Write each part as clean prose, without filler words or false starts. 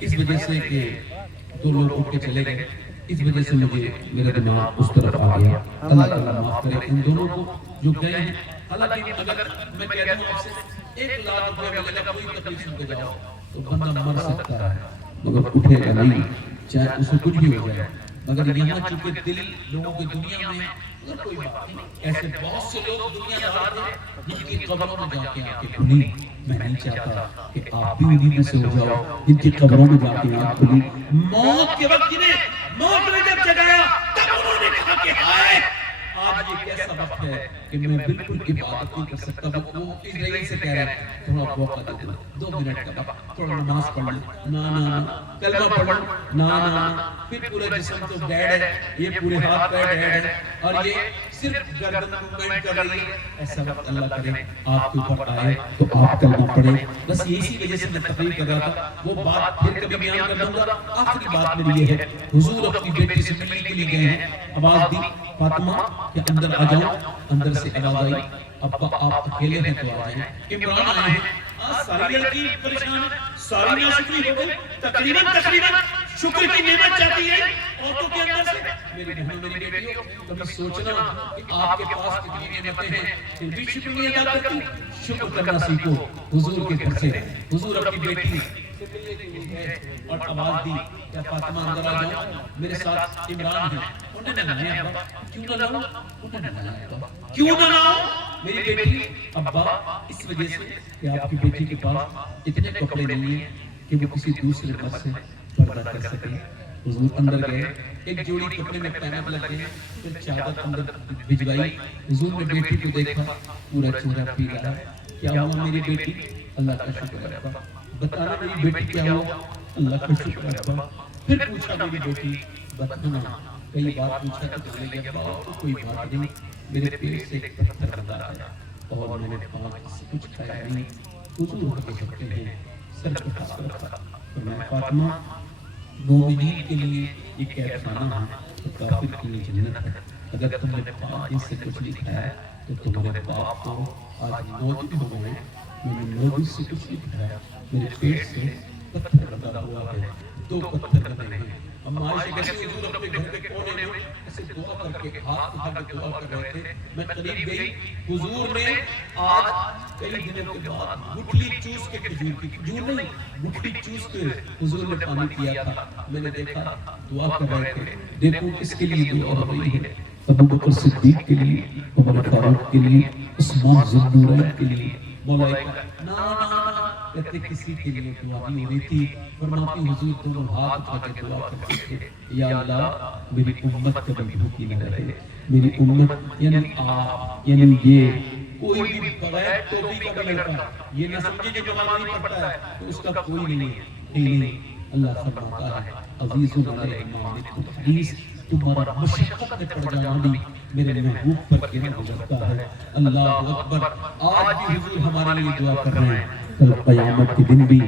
اس وجہ سے کہ دو لوگ اٹھ کے چلے گئے، اس وجہ سے مجھے میرا دماغ اس طرف آ گیا۔ اللہ تعالیٰ معاف کرے ان دونوں کو جو گئے ہیں۔ حالانکہ اگر میں کہتا ہوں آپ سے 1,00,000 روپے ملے گا کوئی تکلیف سن کے جاؤ تو بندہ مر سکتا ہے مگر اٹھے گا نہیں، چاہے اسے کچھ بھی ہو جائے۔ مگر یہاں چونکہ دل لوگوں کی دنیا میں اگر کوئی بات نہیں، ایسے بہت سے لوگ دنیا دار تھے جن کی قبروں میں جا کے آنکھیں کھلی۔ میں نہیں چاہتا کہ آپ بھی انہی میں سے ہو جاؤ جن کی قبروں میں جا کے آنکھ کھلی۔ موت کے وقت جنہیں موت نے جب جگایا تب انہوں نے کہا کہ ہائے آج یہ کیسا وقت ہے کہ میں بالکل عبادت نہیں کر سکتا۔ وہ اسرائیل سے کہہ رہا ہے تھوڑا موقع دے دو، 2 منٹ کا وقت، تھوڑا نماز پڑھ لیں، نا کلمہ پڑھ لیں، نا پھر پورا جسم تو ڈیڈ ہے، یہ پورے ہاتھ پیر ڈیڈ ہے اور یہ صرف گردن موومنٹ کر رہی ہے۔ ایسا وقت اللہ کرے آپ کے اوپر آئے تو آپ کلمہ پڑھیں۔ بس اسی وجہ سے میں تقریر کر رہا تھا، وہ بات پھر کبھی بیان کر دوں گا۔ آخری بات میری یہ ہے، حضور اپنی بیٹی سے ملنے کے لیے گئے ہیں، آواز دی فاطمہ کہ اندر آ جاؤ۔ اندر سے آواز آئی ابا آپ اکیلے ہیں تو آ جائیں۔ عمران آئے ہیں، ساری لڑکی پریشان ہے، ساری ناشکری ہو گئی، تقریباً شکر کی نعمت چاہتی ہے عورتوں کے اندر سے۔ میری بہنوں میری بیٹیوں کبھی سوچنا کہ آپ کے پاس کتنی نعمتیں ہیں پھر بھی شکر نہیں ادا کرتی۔ شکر کرنا سیکھو حضور کے گھر سے۔ حضور اپنی بیٹی سے ملنے کے لیے گئے اور آواز دی کہ فاطمہ اندر آ جاؤ، میرے ساتھ عمران ہیں۔ انہوں نے منایا ابا کیوں نہ لاؤ، انہوں نے منایا ابا کیوں نہ لاؤ میری بیٹی۔ ابا اس وجہ سے کہ آپ کی بیٹی کے پاس اتنے کپڑے نہیں ہیں کہ وہ کسی دوسرے مرد سے پردہ کر سکے۔ حضور اندر گئے، ایک جوڑی کپڑے میں پہنے لگے، پھر چادر اندر بھجوائی۔ حضور نے بیٹی کو دیکھا، پورا چہرہ پیلا ہے۔ کیا ہوا میری بیٹی؟ اللہ کا شکر ہے ابا۔ بتانا میری بیٹی کیا ہوا؟ اللہ کا شکر ہے ابا۔ پھر پوچھا میری بیٹی بتانا، کئی بات پوچھا تو بولے گیا ابا تو کوئی بات نہیں، میرے پیٹ سے ایک پتھر بندہ ہے اور میں نے پاک سے کچھ کھایا نہیں۔ حضور کے حکم ہیں سر کو ٹھاک رکھا اور میں فاطمہ مومنین کے لیے یہ قید خانہ ہے تو کافر کے لیے جنت ہے۔ اگر تم نے پاک سے کچھ نہیں کھایا تو تمہارے باپ کو آج موت ہو گئے۔ میں نے موت سے کچھ نہیں کھایا، میرے پیٹ سے پتھر بندہ ہوا ہے، 2 پتھر بندے ہیں۔ ہم عائشہ کہتے ہیں حضور اپنے گھر کے کونے میں ایسے دعا کر کے ہاتھ اٹھا کے دعا کر رہے تھے۔ میں قریب گئی، حضور نے آج کئی دنوں کے بعد گٹھلی چوس کے کھجور کی، کھجور نہیں گٹھلی چوس کے حضور نے پانی پیا تھا۔ میں نے دیکھا دعا کر رہے تھے، دیکھو کس کے لیے دعا ہو رہی ہے؟ ابو بکر صدیق کے لیے، عمر فاروق کے لیے، عثمان ذو النورین کے لیے۔ مولا نا کہتے کسی کے لیے دعا نہیں ہو رہی تھی، فرماتی حضور دونوں ہاتھ اٹھا کے دعا کرتے تھے، یا اللہ میری امت کبھی بھوکی نہ رہے، میری امت یعنی آپ یعنی یہ کوئی بھی بغیر ٹوپی کا لڑکا یہ نہ سمجھے کہ نماز نہیں پڑھتا ہے تو اس کا کوئی نہیں ہے، نہیں۔ اللہ فرماتا ہے عزیز علیہ مالک الحدیث، تمہارا مشقت میں پڑ جانا نہیں میرے محبوب پر گرا گزرتا ہے۔ اللہ اکبر۔ آج بھی حضور ہمارے لیے دعا کر رہے ہیں، کل قیامت کے دن بھی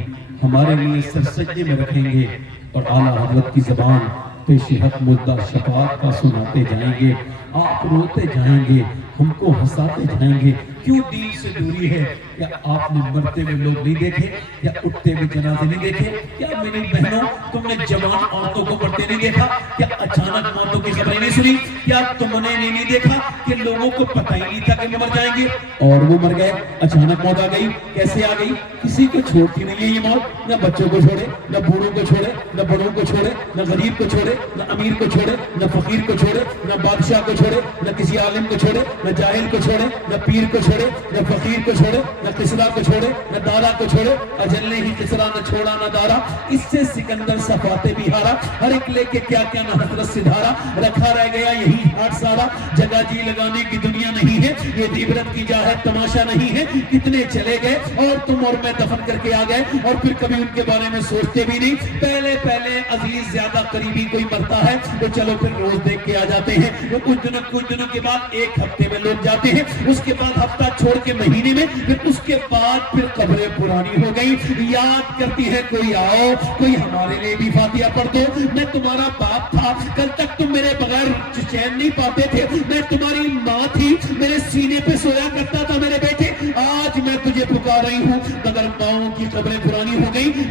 ہمارے لیے سر سجدے میں رکھیں گے اور اعلیٰ حضرت کی زبان پیش حق مدعا شفاعت کا سناتے جائیں گے۔ آپ روتے جائیں گے، ہم کو ہنساتے جائیں گے۔ کیوں دین سے دوری ہے؟ کیا آپ نے مرتے ہوئے لوگ نہیں دیکھے یا اٹھتے ہوئے جنازے نہیں دیکھے؟ کیا میری بہنوں تم نے جوان عورتوں کو مرتے نہیں دیکھا؟ کیا اچانک موتوں کی خبریں نہیں سنی؟ کیا تم نے نہیں دیکھا کہ لوگوں کو پتہ ہی نہیں تھا کہ مر جائیں گے اور وہ مر گئے؟ اچانک موت آ گئی، کیسے آ گئی؟ کسی کو چھوڑتی نہیں ہے یہ موت، نہ بچوں کو چھوڑے، نہ بوڑھوں کو چھوڑے، نہ بڑوں کو چھوڑے، نہ غریب کو چھوڑے، نہ امیر کو چھوڑے، نہ فقیر کو چھوڑے، نہ بادشاہ کو چھوڑے، نہ کسی عالم کو چھوڑے، نہ جاہل کو چھوڑے، نہ پیر کو چھوڑے، نہ فقیر کو چھوڑے، نہ کسرا کو چھوڑے، نہ دارا کو چھوڑے۔ اجل نے ہی کسرا نہ چھوڑا نہ دارا، اس سے سکندر صفاتے بھی ہارا، ہر ایک لے کے کیا کیا نہ حضرت سے دھارا، رکھا رہ گیا یہی ہاتھ سارا، جگہ جی لگانے کی دنیا نہیں ہے، یہ عبرت کی جا ہے تماشا نہیں ہے، کتنے چلے گئے اور تم اور میں دفن کر کے آ گئے اور پھر کبھی ان کے بارے میں سوچتے بھی نہیں۔ پہلے عزیز زیادہ قریبی کوئی مرتا ہے تو چلو پھر روز دیکھ کے آ جاتے ہیں، وہ کچھ دنوں کے بعد ایک ہفتے میں لوگ جاتے ہیں، اس کے بعد ہفتہ چھوڑ کے مہینے میں، پھر اس کے بعد پھر قبریں پرانی ہو گئی، یاد کرتی ہے کوئی آؤ کوئی ہمارے لیے بھی فاتحہ پڑھ دو، میں تمہارا باپ تھا، کل تک تم میرے بغیر چین نہیں پاتے تھے، میں تمہاری ماں تھی، میرے سینے پہ سویا کرتا تھا میرے بیٹے، آج میں تجھے پکار رہی ہوں، مگر ماؤں کی قبریں پرانی ہو گئی،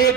1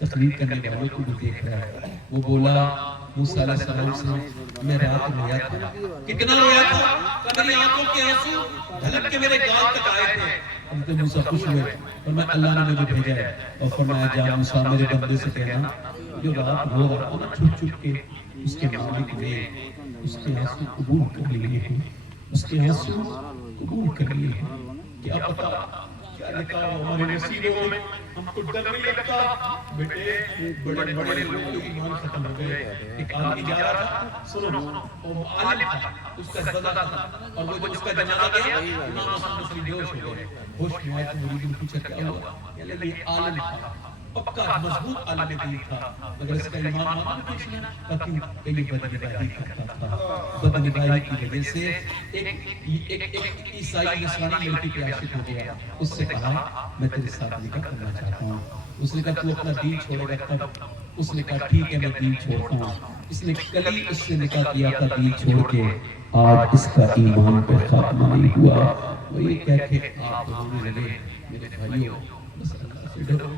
تقریر کرنے والوں کو بھی دیکھ رہا ہے. وہ بولا موسیٰ علیہ السلام سے میں رات رویا تھا. کتنا رویا تھا کہ میری آنکھوں کے آنسو دھلک کے میرے گال تک آئے تھے. حضرت موسیٰ خوش ہوئے اور میں اللہ نے مجھے بھیجا ہے اور فرمایا جا موسیٰ میرے بندے سے کہنا جو رات رو رہا تھا نا چھپ چھپ کے اس کے مالک نے اس کے آنسو قبول کر لیے ہیں. اس کے آنسو قبول کر لیے ہیں. کیا پتا کیا لکھا ہو ہمارے نصیبوں میں. ہم کو ڈر نہیں لگتا بیٹے بڑے بڑے لوگوں کے ایمان ختم ہو گئے. ایک آدمی جا رہا تھا سنو وہ عالم تھا اس کا جنازہ تھا اور وہ جب اس کا جنازہ گیا امام حسن بصری بیہوش ہو گئے. ہوش میں آئے تو مریدوں نے پوچھا کیا ہوا. یہ عالم تھا پکا مضبوط عالم دین تھا مگر اس کا ایمان مانا کیوں کہ یہ بدنگاہی کرتا تھا. بدنگاہی کی وجہ سے ایک عیسائی نصرانی لڑکی پہ عاشق ہو گیا. اس سے کہا میں تیرے ساتھ نکاح کرنا چاہتا ہوں. اس نے کہا تو اپنا دین چھوڑے گا تب. اس نے کہا ٹھیک ہے میں دین چھوڑتا ہوں. اس نے کل ہی اس سے نکاح کیا تھا دین چھوڑ کے. آج اس کا ایمان پہ خاتمہ نہیں ہوا. وہ یہ کہہ کے آپ رونے لگے میرے بھائیوں بس اللہ سے ڈرو.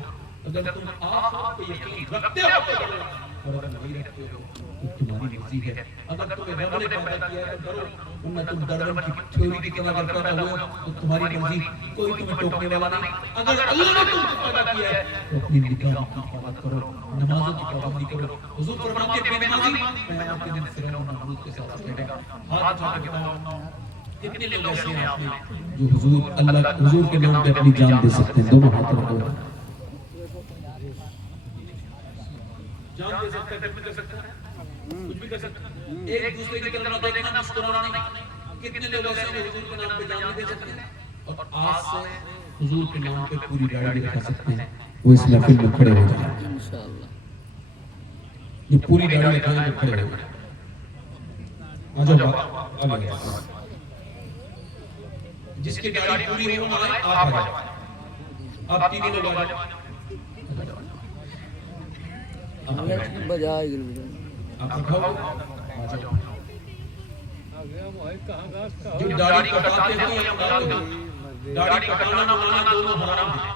اگر تم آخرت پہ یقین رکھتے ہو تو ڈرو اور اگر نہیں رکھتے ہو تو تمہاری مرضی ہے. اگر تمہیں رب نے پیدا کیا ہے تو ڈرو ورنہ تم ڈرون کی تھیوری کی طرح اگر پیدا ہوئے تو تمہاری مرضی کوئی تمہیں ٹوکنے والا نہیں. اگر اللہ نے تم کو پیدا کیا ہے تو اپنی نکاح کی حفاظت کرو نمازوں کی پابندی کرو. حضور فرماتے ہیں بے نمازی قیامت کے دن فرعون و نمرود کے ساتھ بیٹھے گا. ہاتھ اٹھا کے بتاؤ کتنے لوگ ایسے ہیں آپ میں جو حضور اللہ حضور کے نام پہ اپنی جان دے سکتے ہیں. دونوں ہاتھ رکھو. جان دے سکتا ہے کچھ بھی کر سکتا ہے کچھ بھی کر سکتا ہے. ایک دوسرے کی طرف دیکھنا مسکرانا نہیں. کتنے لوگ ایسے ہیں حضور کے نام پہ جان دے سکتے ہیں اور آج سے حضور کے نام پہ پوری داڑھی دکھا سکتے ہیں. وہ اس محفل میں کھڑے ہو جائیں انشاءاللہ. جو پوری داڑھی دکھائیں تو کھڑے ہو جائیں. جس کی داڑھی پوری ہو آئے آپ آ جائیں. آپ تین لوگ آ جائیں. آپ اٹھاؤ جو داڑھی کٹاتے ہیں داڑھی کٹانا منانا دونوں حرام ہیں.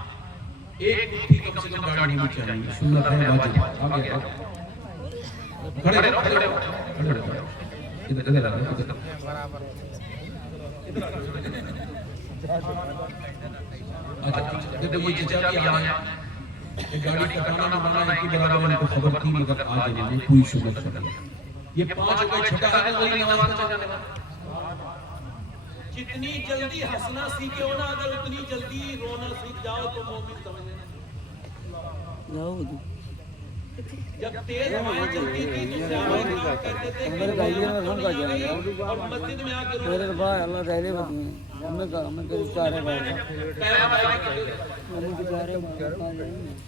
ایک مٹھی کم سے کم داڑھی ہونی چاہیے. سنت ہے واجب. آگے کھڑے رہو کھڑے رہو کھڑے رہو. ادھر ادھر آ اچھا دیکھو یہ چچا بھی آ رہے ہیں. گاڑی کٹانا نہ بنا ایک برابر ان کو خبر تھی مگر آج انہوں نے پوری سنت کر لی. یہ 5 ہو گئے. چھٹا ہے وہی نماز کا چلانے والا. جتنی جلدی ہنسنا سیکھے ہو نا اگر اتنی جلدی رونا سیکھ جاؤ تو مومن سمجھنا. جب تیز ہوائیں چلتی تھی تو صحابہ کہا کرتے تھے کہ اور مسجد میں آ کے رو میرے بھائی اللہ تعالی بتائیں ہمیں کہا ہمیں کہ چارے بھائی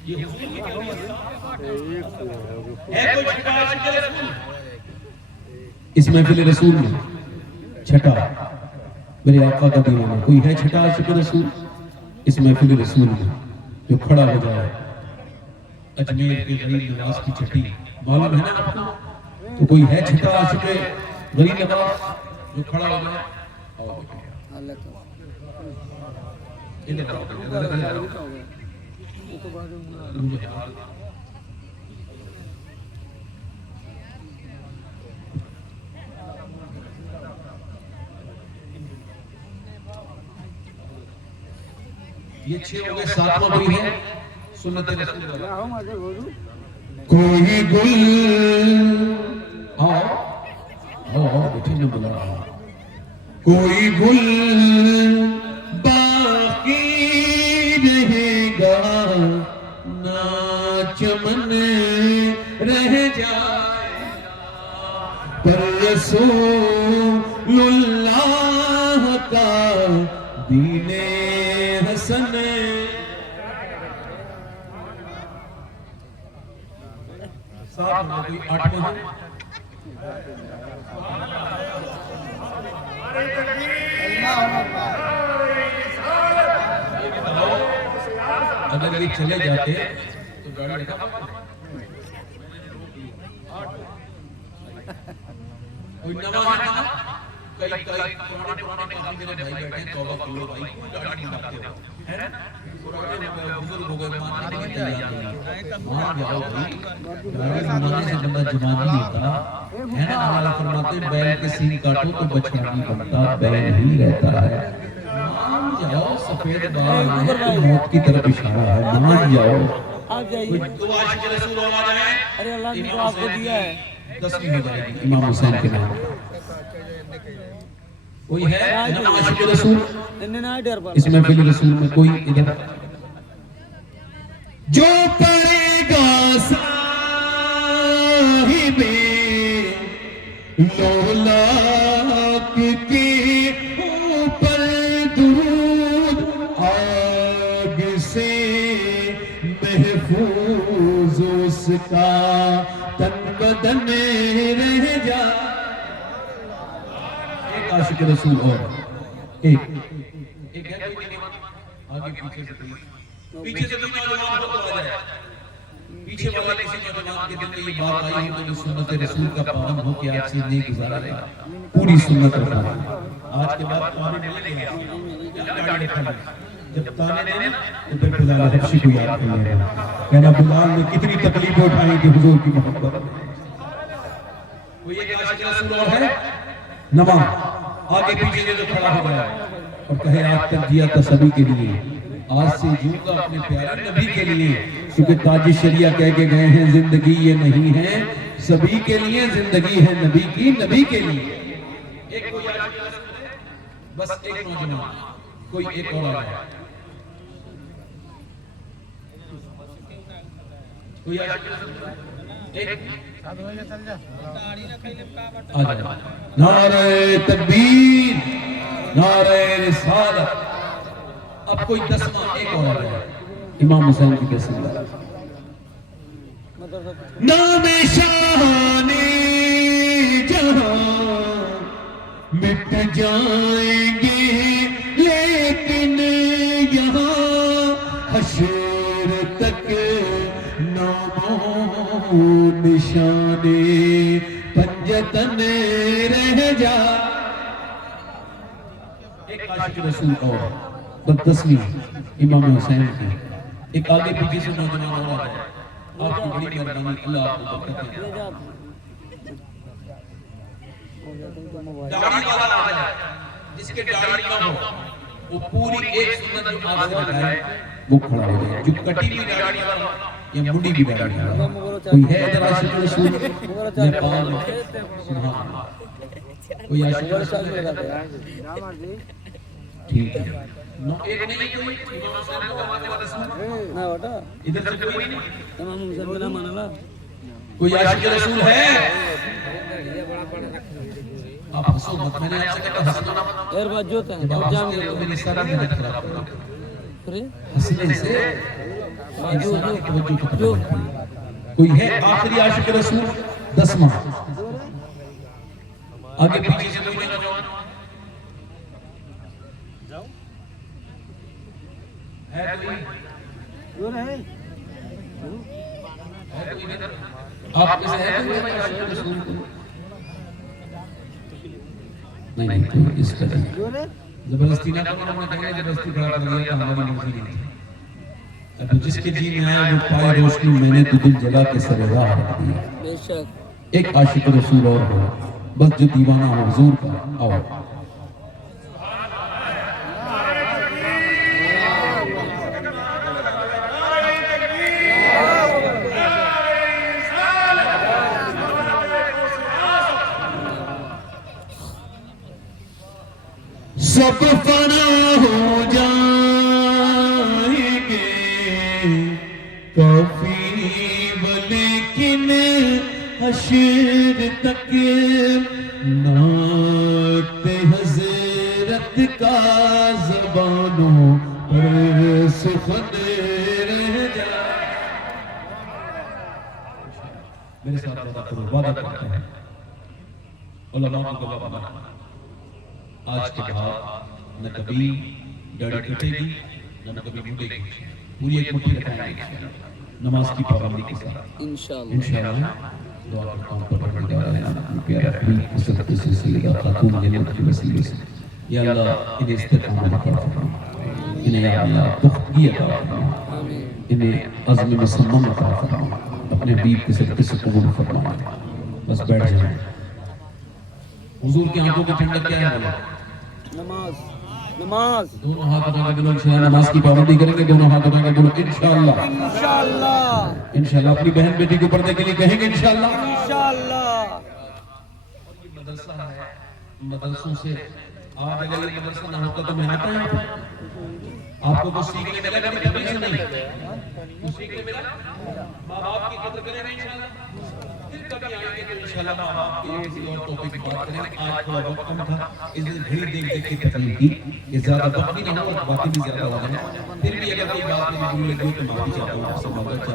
یہ حضور کی ہے. کوئی چھٹا عاشق رسول اس محفل رسول میں چھٹا میرے آقا کا دیوانہ کوئی ہے چھٹا عاشق رسول اس محفل رسول میں جو کھڑا ہو جائے اجمیر کے غریب نواز کی چھٹی معلوم ہے نا آپ کو. تو کوئی ہے چھٹا عاشق غریب نواز جو کھڑا ہو جائے. یہ 6 ہو گئے. 7واں کوئی ہے سنت رسول اللہ. کوئی گل آؤ بیٹھے نہ بلا. کوئی گل باقی رہے گا نہ چمن رہ جائے پر رسول اللہ کا دین حسن. ساتھ میں کوئی 8واں ہے. اگر یہ چلے جاتے تو گاڑی لکھا کوئی نواز ہے نا. کئی پرانے کافی میرے بھائی بیٹھے ہیں توبہ کرو بھائی گاڑی نکالتے ہو ہے نا. بزرگ ہو گئے ماننے کے تیار نہیں مان جاؤ بھائی گاڑی ماننے سے بندہ جوان نہیں ہوتا ہے نا اللہ فرماتے ہیں بیل کے سینگ کاٹو تو بچہ نہیں بنتا بیل ہی رہتا ہے مان جاؤ سفید بال ہے موت کی طرف اشارہ ہے مان جاؤ کوئی دو عاشق رسول اور آ جائیں ارے اللہ نے تو آپ کو دیا ہے 10ویں ہو جائے گی امام حسین کے نام کوئی ہے نام عاشق رسول اس میں فل رسول میں کوئی ادھر جو پڑے گا صاحب لولاک کے اوپر درود آگ سے محفوظ اس کا تن بدن رہ جا ایک عاشق رسول اور ایک ہے کوئی نہیں آگے پیچھے سے کوئی نوجوان ہو تو آ جائے پیچھے والے کسی نوجوان کے دل میں یہ بات آئی ہو جو سنت رسول کا پابند ہو کہ آج سے نہیں گزارا گا پوری سنت رکھا آج کے بعد تمہارے ملے گا گاڑی کھڑی جب تانے دیں تو پھر بلال حبشی کو یاد کر لینا کہنا بلال نے کتنی تکلیفیں اٹھائی تھی حضور کی محبت کوئی ایک عاشق رسول اور ہے نماز آگے پیچھے جو کھڑا ہو گیا اور کہے آج تک جیا تھا سبھی کے لیے آج سے جیوں گا اپنے پیارے نبی کے لیے کیونکہ تاج شریعہ کہہ کے گئے ہیں زندگی یہ نہیں ہے سبھی کے لیے زندگی ہے نبی کی نبی کے لیے ایک کوئی عاشق رسول ہے بس ایک نوجوان کوئی ایک اور آیا کوئی عاشق رسول ایک نعرہ تکبیر نعرہ رسالت اب کوئی 10واں ایک اور آیا امام حسین کی قسم نام شان جہاں مٹ جائیں گے لیکن یہاں حشر تک نام نشان پنجتن رہ جا ایک عاشق رسول اور 10ویں امام حسین کی ایک آگے پیچھے سے نوجوان اور آ جائے آپ کی بڑی مہربانی اللہ آپ کو برکت دے داڑھی والا آ جائے جس کے داڑھی نہ ہو وہ پوری ایک سنت جو آپ سے بتائے وہ کھڑا ہو جائے جو کٹی ہوئی داڑھی والا یا مڈی بھی داڑھی والا کوئی ہے ادھر عاشق رسول نیپال میں سبحان اللہ کوئی عاشق رسول ٹھیک ہے ایک نہیں کوئی امام حسین کو ماننے والا رسول نہ بیٹا ادھر سے کوئی نہیں امام حسین کو نہ ماننا کوئی عاشق رسول ہے آپ ہنسو مت میں نے آپ سے کہا ہنسنا ایر بات جو ہے جب جام گے میری ساری محنت خراب کرو ہنسنے سے انسان کی توجہ ختم ہوتی ہے کوئی ہے آخری عاشق رسول 10واں آگے پیچھے سے کوئی نہیں نوجوان ہے کوئی آپ کیسے ہے کوئی عاشق رسول نہیں تو اس کا زبردستی نہ کرنا ہم نے کہا زبردستی کھڑا کر دیا تو ہماری مرضی نہیں تھی اب جس کے جی میں آیا وہ پائے روشنی میں نے تو دل جلا کے سر راہ رکھ دیا ایک عاشق رسول اور ہو بس جو دیوانہ ہو حضور کا آؤ سب فنا ہو جائیں گے کافی لیکن حشر تک نعت حضرت کا زبانوں پر سخن رہ جائے میرے ساتھ وعدہ کرو وعدہ کرتے ہیں علماء کو گواہ بنا آج کے بعد نہ کبھی ڈاڑھی کٹے گی نہ کبھی مٹے گی پوری ایک مٹھی رکھائیں گے نماز کی پابندی کے ساتھ انشاءاللہ دعا کرتا ہوں پروردگار عالم پیارا حبیب حضرت سلسلہ خاتون جنت کے وسیلے سے یا اللہ انہیں استقامت عطا فرما انہیں یا اللہ پختگی عطا فرما، انہیں عزم مصمم عطا فرما، اپنے حبیب کے صدقے سے قبول فرما۔ بس بیٹھ جائیں۔ حضور کی آنکھوں کی ٹھنڈک کیا ہے؟ نماز نماز دونوں ہاتھ اٹھا کے بولو انشاءاللہ نماز کی پابندی کریں گے، دونوں ہاتھ اٹھا کے بولو انشاءاللہ انشاءاللہ انشاءاللہ اپنی بہن بیٹی کو پردے کے لیے کہیں گے انشاءاللہ۔ انشاءاللہ اور یہ مدرسہ ہے، مدرسوں سے آج اگر یہ مدرسہ نہ ہوتا تو میں آتا ہے آپ کو کچھ سیکھنے ملا کبھی کبھی سے نہیں کچھ سیکھنے ملا؟ ماں باپ کی قدر کریں گے انشاءاللہ، پھر کبھی آئیں گے تو انشاءاللہ ماں باپ کی کسی اور ٹاپک کی بات کریں گے۔ آج تھوڑا وقت کم تھا، اس لیے گھڑی دیکھ دیکھ کے تکلیف کی کہ زیادہ وقت بھی نہ ہو اور باتیں بھی زیادہ ہو جائیں، پھر بھی اگر کوئی بات میری بھول لگی تو معافی چاہتا ہوں آپ سے،